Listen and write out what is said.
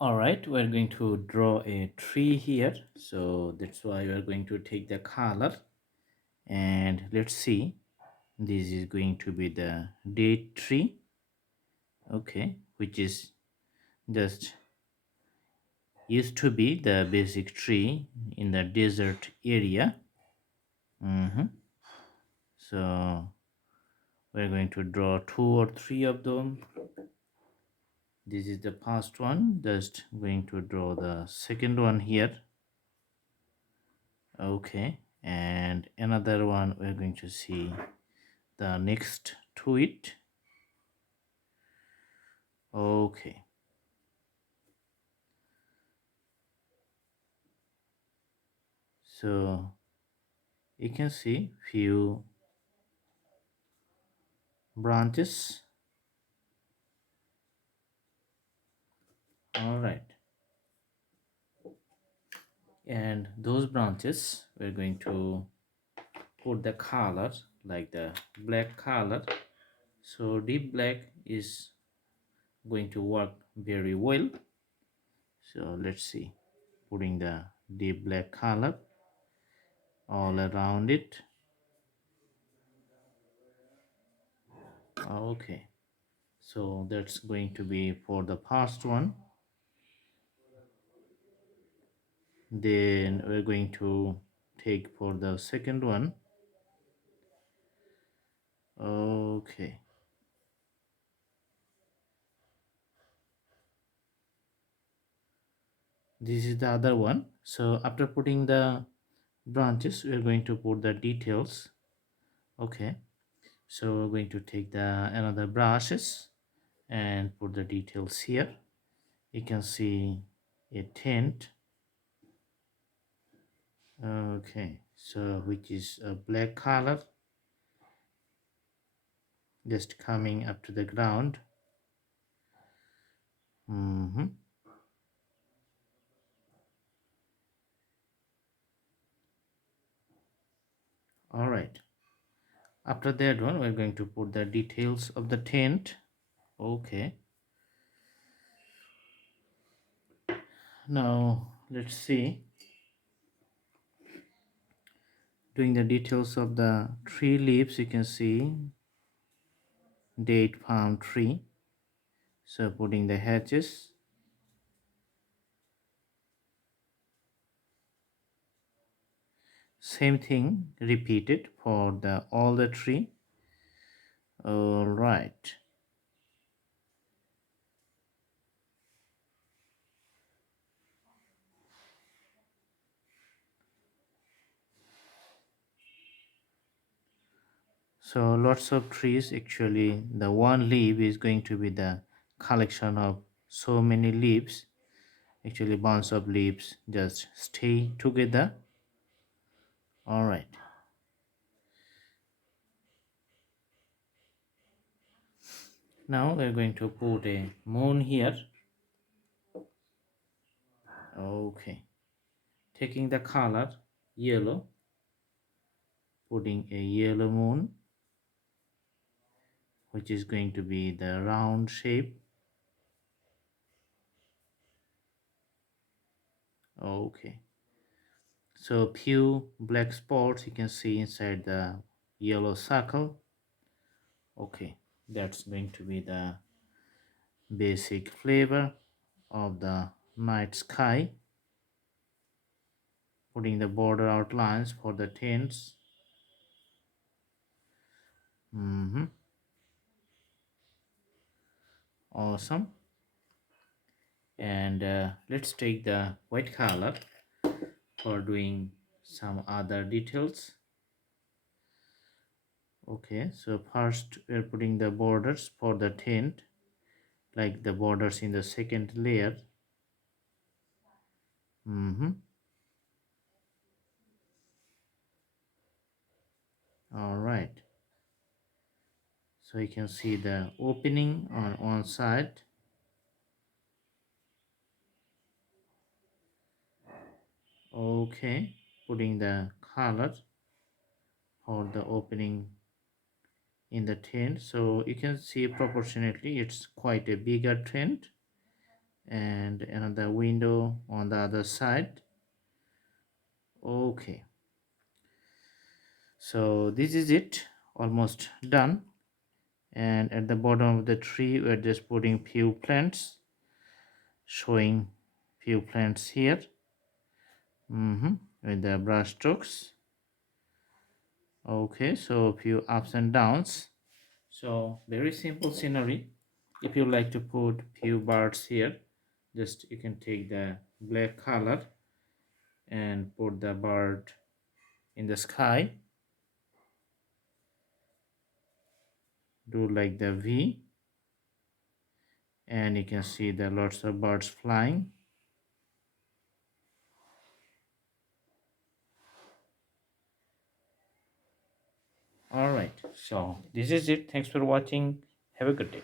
All right, we're going to draw a tree here. So that's why we're going to take the color and let's see. This is going to be the date tree. Okay, which is just used to be the basic tree in the desert area. So we're going to draw two or three of them. This is the first one. Just going to draw the second one here. Okay, and another one we're going to see the next to it. Okay, so you can see few branches. All right, and those branches we're going to put the color like the black color. So deep black is going to work very well. So let's see, putting the deep black color all around it. Okay, so that's going to be for the first one. Then we're going to take for the second one. Okay, this is the other one. So after putting the branches, we're going to put the details. Okay, so we're going to take the another brushes and put the details here. You can see a tent. Okay, so which is a black color just coming up to the ground. All right, after that one we're going to put the details of the tent. Okay, now let's see, doing the details of the tree leaves. You can see date palm tree, so putting the hedges. Same thing repeated for the all the tree. All right, so lots of trees. Actually the one leaf is going to be the collection of so many leaves. Actually bunch of leaves just stay together. All right, now we're going to put a moon here. Okay, taking the color yellow, putting a yellow moon, which is going to be the round shape. Okay, so few black spots you can see inside the yellow circle. Okay, that's going to be the basic flavor of the night sky. Putting the border outlines for the tints. Awesome. And let's take the white color for doing some other details. Okay, so first we're putting the borders for the tint, like the borders in the second layer. All right, so you can see the opening on one side. Okay, putting the color for the opening in the tint, so you can see proportionately it's quite a bigger tint. and another window on the other side. Okay, so this is it, almost done. And at the bottom of the tree we're just putting few plants, showing few plants here. With the brush strokes. Okay, so few ups and downs. So very simple scenery. If you like to put few birds here, just you can take the black color and put the bird in the sky. Do like the V, and you can see the lots of birds flying. All right, so this is it. Thanks for watching. Have a good day.